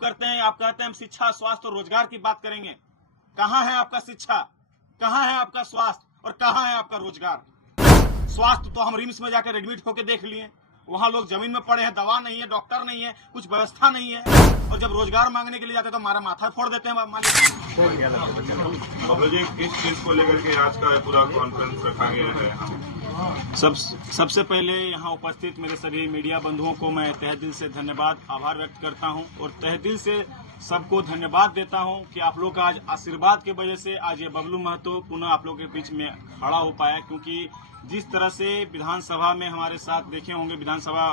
करते हैं, आप कहते हैं हम शिक्षा, स्वास्थ्य और रोजगार की बात करेंगे। कहाँ है आपका शिक्षा, कहाँ है आपका स्वास्थ्य और कहाँ है आपका रोजगार? स्वास्थ्य तो हम रिम्स में जाकर एडमिट होकर देख लिए, वहां लोग जमीन में पड़े हैं, दवा नहीं है, डॉक्टर नहीं है, कुछ व्यवस्था नहीं है। और जब रोजगार मांगने के लिए जाते हैं तो हमारा माथा फोड़ देते हैं मालिक। इस चीज को लेकर के आज का पूरा कॉन्फ्रेंस रखा गया है। सबसे पहले यहाँ उपस्थित मेरे सभी मीडिया बंधुओं को मैं तहे दिल से धन्यवाद, आभार व्यक्त करता हूँ और तहे दिल से सबको धन्यवाद देता हूँ कि आप लोग का आज आशीर्वाद की वजह से आज ये बबलू महतो पुनः आप लोगों के बीच में खड़ा हो पाया। क्योंकि जिस तरह से विधानसभा में हमारे साथ देखे होंगे, विधानसभा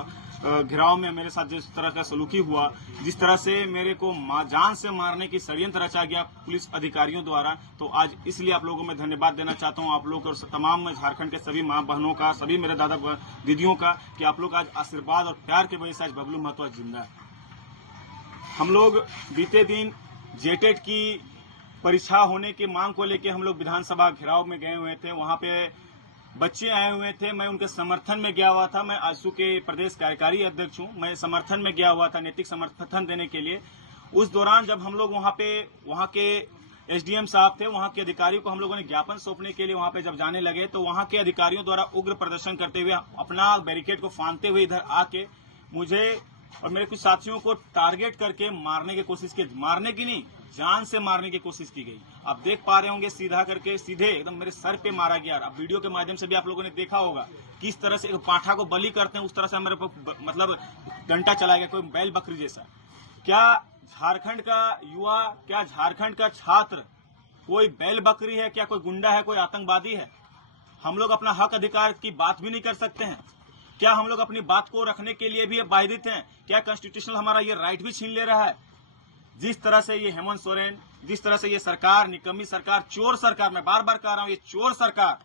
घेराव में मेरे साथ जिस तरह का सलूकी हुआ, जिस तरह से मेरे को जान से मारने की षड्यंत्र रचा गया पुलिस अधिकारियों द्वारा, तो आज इसलिए आप लोगों को मैं धन्यवाद देना चाहता हूं, आप लोग और तमाम झारखंड के सभी माँ बहनों का, सभी मेरे दादा दीदियों का, कि आप लोग आज आशीर्वाद और प्यार की वजह से आज बबलू महतो आज जिंदा है। हम लोग बीते दिन जेटेट की परीक्षा होने की मांग को लेकर हम लोग विधानसभा घेराव में गए हुए थे, वहां पे बच्चे आए हुए थे, मैं उनके समर्थन में गया हुआ था। मैं आजसू के प्रदेश कार्यकारी अध्यक्ष हूं, मैं समर्थन में गया हुआ था नैतिक समर्थन देने के लिए। उस दौरान जब हम लोग वहां के एसडीएम साहब थे, वहां के अधिकारियों को हम लोगों ने ज्ञापन सौंपने के लिए वहां पे जब जाने लगे तो वहां के अधिकारियों द्वारा उग्र प्रदर्शन करते हुए, अपना बैरिकेड को फांदते हुए इधर आके मुझे और मेरे कुछ साथियों को टारगेट करके मारने की कोशिश की। मारने की नहीं, जान से मारने की कोशिश की गई। आप देख पा रहे होंगे, सीधा करके सीधे एकदम मेरे सर पे मारा गया। अब वीडियो के माध्यम से भी आप लोगों ने देखा होगा किस तरह से एक पाठा को बलि करते हैं, उस तरह से मेरे मतलब डंडा चलाया गया, कोई बैल बकरी जैसा। क्या झारखंड का युवा, क्या झारखंड का छात्र कोई बैल बकरी है? क्या कोई गुंडा है, कोई आतंकवादी है? हम लोग अपना हक अधिकार की बात भी नहीं कर सकते हैं? क्या हम लोग अपनी बात को रखने के लिए भी बाधित हैं? क्या कॉन्स्टिट्यूशनल हमारा ये राइट भी छीन ले रहा है? जिस तरह से ये हेमंत सोरेन, जिस तरह से ये सरकार, निकम्मी सरकार, चोर सरकार, मैं बार बार कह रहा हूं, ये चोर सरकार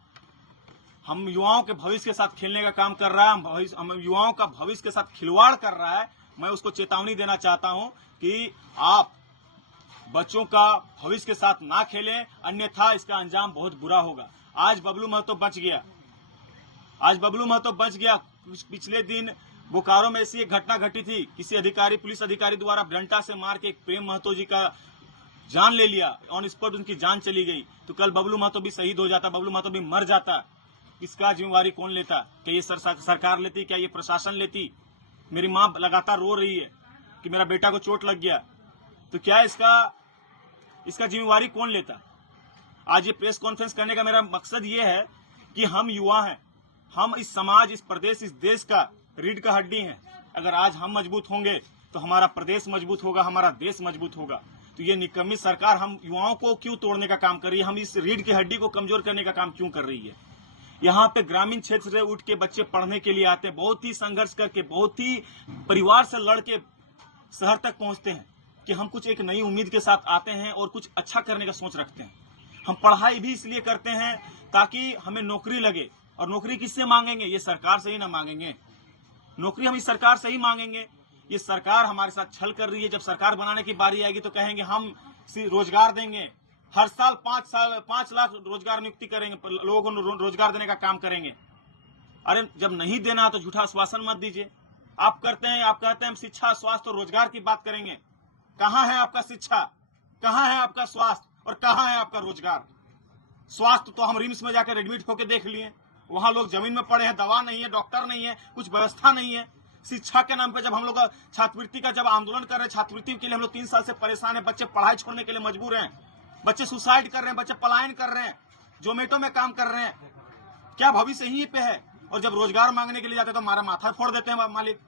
हम युवाओं के भविष्य के साथ खेलने का काम कर रहा है, हम युवाओं का भविष्य के साथ खिलवाड़ कर रहा है। मैं उसको चेतावनी देना चाहता हूं कि आप बच्चों का भविष्य के साथ ना खेलें, अन्यथा इसका अंजाम बहुत बुरा होगा। आज बबलू महतो बच गया, आज बबलू महतो बच गया। पिछले दिन बोकारो में ऐसी एक घटना घटी थी, किसी अधिकारी, पुलिस अधिकारी द्वारा डंडा से मार के एक प्रेम महतो जी का जान ले लिया, ऑन स्पॉट उनकी जान चली गई। तो कल बबलू महतो भी शहीद हो जाता, बबलू महतो भी मर जाता, इसका जिम्मेवारी कौन लेता? क्या ये सरकार लेती? क्या ये प्रशासन लेती? मेरी माँ लगातार रो रही है कि मेरा बेटा को चोट लग गया, तो क्या इसका जिम्मेवारी कौन लेता? आज ये प्रेस कॉन्फ्रेंस करने का मेरा मकसद ये है कि हम युवा हैं, हम इस समाज, इस प्रदेश, इस देश का रीढ़ का हड्डी हैं। अगर आज हम मजबूत होंगे तो हमारा प्रदेश मजबूत होगा, हमारा देश मजबूत होगा। तो ये निकम्मी सरकार हम युवाओं को क्यों तोड़ने का काम कर रही है? हम इस रीढ़ की हड्डी को कमजोर करने का काम क्यों कर रही है? यहाँ पे ग्रामीण क्षेत्र से उठ के बच्चे पढ़ने के लिए आते हैं, बहुत ही संघर्ष करके, बहुत ही परिवार से लड़ के शहर तक पहुंचते हैं कि हम कुछ एक नई उम्मीद के साथ आते हैं और कुछ अच्छा करने का सोच रखते हैं। हम पढ़ाई भी इसलिए करते हैं ताकि हमें नौकरी लगे, और नौकरी किससे मांगेंगे? ये सरकार से ही ना मांगेंगे, नौकरी हम इस सरकार से ही मांगेंगे। ये सरकार हमारे साथ छल कर रही है। जब सरकार बनाने की बारी आएगी तो कहेंगे हम रोजगार देंगे, हर साल 5 लाख रोजगार नियुक्ति करेंगे, लोगों को रोजगार देने का काम करेंगे। अरे जब नहीं देना तो झूठा आश्वासन मत दीजिए। आप कहते हैं हम शिक्षा, स्वास्थ्य और रोजगार की बात करेंगे। कहाँ है आपका शिक्षा, कहाँ है आपका स्वास्थ्य और कहाँ है आपका रोजगार? स्वास्थ्य तो हम रिम्स में जाकर एडमिट होकर देख लिए, वहां लोग जमीन में पड़े हैं, दवा नहीं है, डॉक्टर नहीं है, कुछ व्यवस्था नहीं है। शिक्षा के नाम पे जब हम लोग छात्रवृत्ति का जब आंदोलन कर रहे हैं, छात्रवृत्ति के लिए हम लोग 3 साल से परेशान है, बच्चे पढ़ाई छोड़ने के लिए मजबूर हैं, बच्चे सुसाइड कर रहे हैं, बच्चे पलायन कर रहे हैं, जोमेटो में काम कर रहे हैं। क्या भविष्य यहीं पे है? और जब रोजगार मांगने के लिए जाते हैं तो हमारा माथा फोड़ देते हैं मालिक।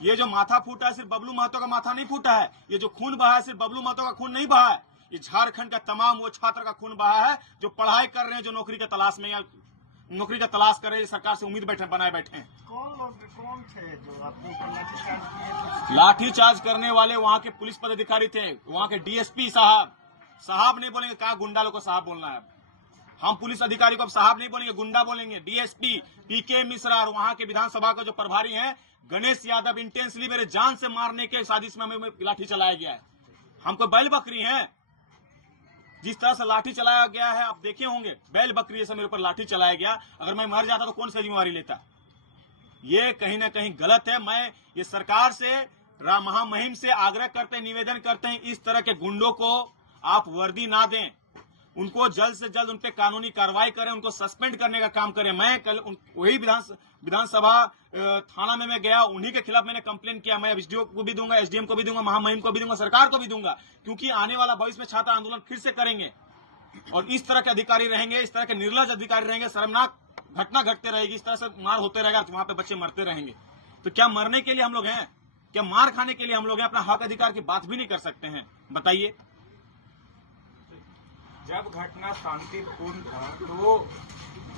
ये जो माथा फूटा है सिर्फ बबलू महतो का माथा नहीं फूटा है, ये जो खून बहा है सिर्फ बबलू महतो का खून नहीं बहा है, ये झारखंड का तमाम वो छात्र का खून बहा है जो पढ़ाई कर रहे हैं, जो नौकरी की तलाश में या नौकरी का तलाश कर रहे हैं, सरकार से उम्मीद बनाए बैठे हैं। कौन थे जो आपको लाठीचार्ज करने वाले? वहां के पुलिस पदाधिकारी थे, वहां के डीएसपी साहब नहीं बोलेंगे, कहा गुंडा लोग को साहब बोलना है। हम पुलिस अधिकारी को अब साहब नहीं बोलेंगे, गुंडा बोलेंगे। डीएसपी पीके मिश्रा और वहां के विधानसभा का जो प्रभारी है गणेश यादव, इंटेंसली मेरे जान से मारने के साजिश में हमें लाठी चलाया गया है। हमको बैल बकरी है? जिस तरह से लाठी चलाया गया है आप देखे होंगे, बैल बकरी जैसे मेरे ऊपर लाठी चलाया गया। अगर मैं मर जाता तो कौन सी जिम्मेवारी लेता? ये कहीं ना कहीं गलत है। मैं ये सरकार से महामहिम से आग्रह करते हैं, निवेदन करते हैं, इस तरह के गुंडों को आप वर्दी ना दें, उनको जल्द से जल्द उन पे कानूनी कार्रवाई करें, उनको सस्पेंड करने का काम करें। मैं कल वही विधानसभा थाना में मैं गया, उन्हीं के खिलाफ मैंने कंप्लेन किया। मैं एसडीओ को भी दूंगा, एसडीएम को भी दूंगा, महामहिम को भी दूंगा, सरकार को भी दूंगा, क्योंकि आने वाला भविष्य में छात्र आंदोलन फिर से करेंगे और इस तरह के अधिकारी रहेंगे, इस तरह के निर्लज अधिकारी रहेंगे, शर्मनाक घटना घटते रहेगी, इस तरह से मार होते रहेगा, वहां पे बच्चे मरते रहेंगे। तो क्या मरने के लिए हम लोग हैं? क्या मार खाने के लिए हम लोग हैं? अपना हक अधिकार की बात भी नहीं कर सकते हैं? बताइए। जब घटना शांतिपूर्ण था तो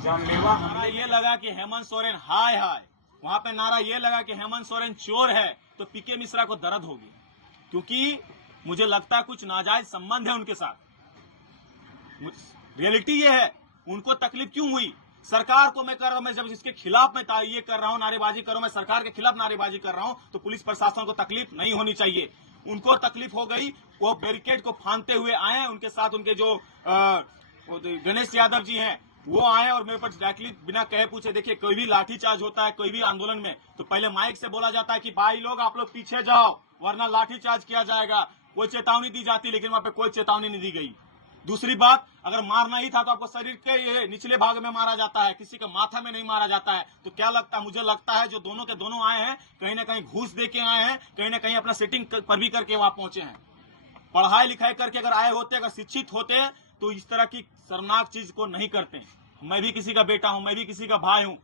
जानलेवा नारा ये लगा कि हेमंत सोरेन हाय हाय, वहां पे नारा ये लगा कि हेमंत सोरेन चोर है, तो पीके मिश्रा को दर्द होगी, क्योंकि मुझे लगता है कुछ नाजायज संबंध है उनके साथ। रियलिटी ये है, उनको तकलीफ क्यों हुई? सरकार को मैं कर रहा हूं, मैं जब इसके खिलाफ मैं ये कर रहा हूं, नारेबाजी कर रहा हूं, मैं सरकार के खिलाफ नारेबाजी कर रहा हूं, तो पुलिस प्रशासन को तकलीफ नहीं होनी चाहिए। उनको तकलीफ हो गई, वो बैरिकेड को फांदते हुए आए, उनके साथ उनके जो गणेश यादव जी हैं वो आए और मेरे पर डायरेक्टली बिना कहे पूछे। देखिए, कोई भी लाठीचार्ज होता है, कोई भी आंदोलन में, तो पहले माइक से बोला जाता है कि भाई लोग आप लोग पीछे जाओ वरना लाठीचार्ज किया जाएगा, कोई चेतावनी दी जाती, लेकिन वहां पे कोई चेतावनी नहीं दी गई। दूसरी बात, अगर मारना ही था तो आपको शरीर के ये निचले भाग में मारा जाता है, किसी के माथा में नहीं मारा जाता है। तो क्या लगता है? मुझे लगता है जो दोनों के दोनों आए हैं, कहीं ना कहीं घूस दे के आए हैं, कहीं ना कहीं अपना सेटिंग पर भी करके वहां पहुंचे हैं। पढ़ाई लिखाई करके अगर आए होते, अगर शिक्षित होते, तो इस तरह की शर्मनाक चीज को नहीं करते। मैं भी किसी का बेटा हूं, मैं भी किसी का भाई हूं,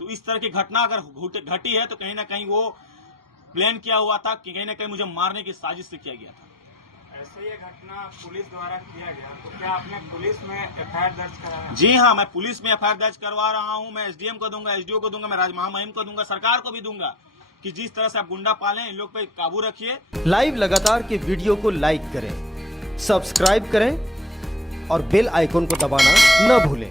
तो इस तरह की घटना अगर घटी है तो कहीं ना कहीं वो प्लान किया हुआ था कि कहीं ना कहीं मुझे मारने की साजिश से किया गया था। ऐसे ये घटना पुलिस द्वारा किया गया, तो क्या आपने पुलिस में एफआईआर दर्ज कराया? जी हाँ, मैं पुलिस में एफआईआर दर्ज करवा रहा हूँ। मैं एसडीएम को दूंगा, एसडीओ को दूंगा, मैं राज्य महामहिम को दूंगा, सरकार को भी दूंगा कि जिस तरह से आप गुंडा पाले, इन लोग पे काबू रखिए। लाइव लगातार के वीडियो को लाइक करें, सब्सक्राइब करें और बेल आइकॉन को दबाना न भूलें।